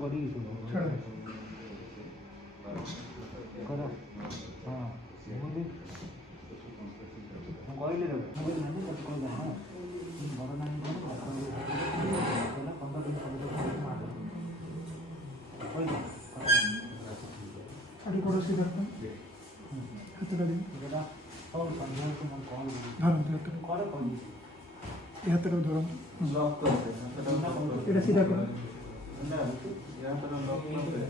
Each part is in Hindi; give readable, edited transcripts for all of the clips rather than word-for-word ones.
करी छाड़ कर हाँ मुझे कहले मुझे नानी कत कह हाँ बड़ नानी कौन कहला 15 दिन कहला अभी पड़ोसी करता हाथ का दिन बेटा और संध्या को मन कॉल धरम तो कॉल कर ये हाथ का धरम लॉक कर এটা सीधा करो ना यहाँ पर लॉक कर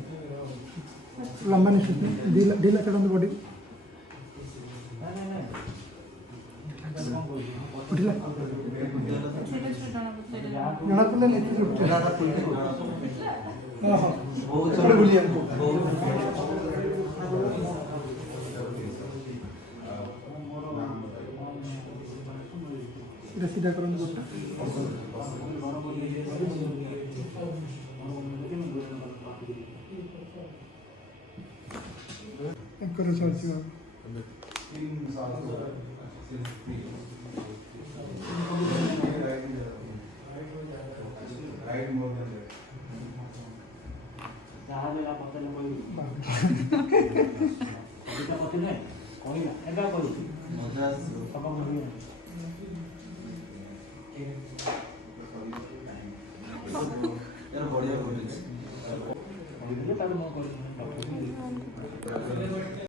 लंबा नहीं खींचना ढीला चढ़ा बॉडी ढीला जहाँ पर ले हाँ हाँ बहुत चलो बोलिए এটা सीधा करो बोलता एक करो सर्च करो राइट मोर देन जहाँ ले आप पता नहीं कोई kita पता नहीं कोई ना ऐसा करो मजा सब बोलिए यार बढ़िया बोले ये तार मो कर